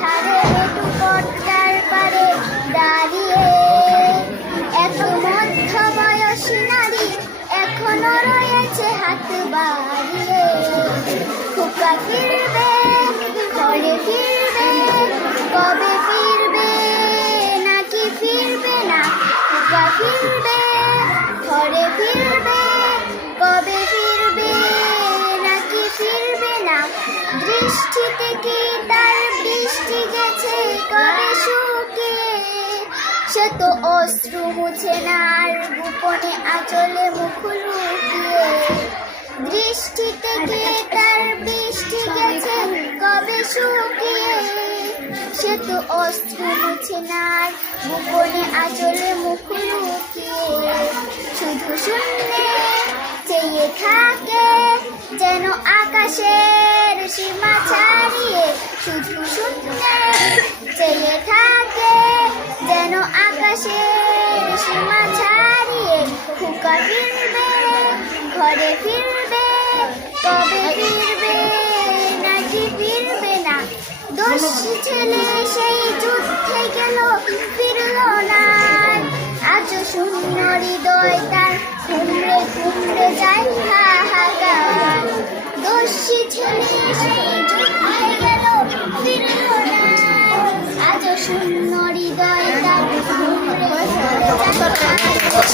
ধারে দুপট্টার পারে দাঁড়িয়ে এক মধ্যবয়সী নারী এখনো রয়েছে হাত বাড়িয়ে। খোকা ফিরবে, ঘরে ফিরবে, কবে ফিরবে নাকি ফিরবে না? খোকা ফিরবে, ঘরে ফিরবে, কবে ফিরবে নাকি ফিরবে না? দৃষ্টি থেকে তার বৃষ্টি গেছে কবে শুকিয়ে, সে তো অশ্রু মুছে না আর গোপনে আঁচলে মুখ লুকিয়ে। দৃষ্টি থেকে তার বৃষ্টি গেছে কবে শুকিয়ে, সে তো অশ্রু মুছে না আর গোপনে আঁচলে মুখ লুকিয়ে। শুধু শূন্যে চেয়ে থাকে যেন আকাশের সীমা ছাড়িয়ে। শুধু শূন্যে চেয়ে থাকে যেন আকাশের সীমা ছাড়িয়ে। খোকা ফিরবে, ঘরে ফিরবে, কবে ফিরবে নাকি ফিরবে না? দোষী ছেলে সেই যুদ্ধে গেল, ফিরল না। আজ শূন্য হৃদয় তার ঘুমড়ে ঘুমড়ে যায় হাহাকার। দোষী ছেলে সেই যুদ্ধে গেল, ফিরল না। আজ শূন্য হৃদয় তার ঘুমড়ে ঘুমড়ে যায় হাহাকার।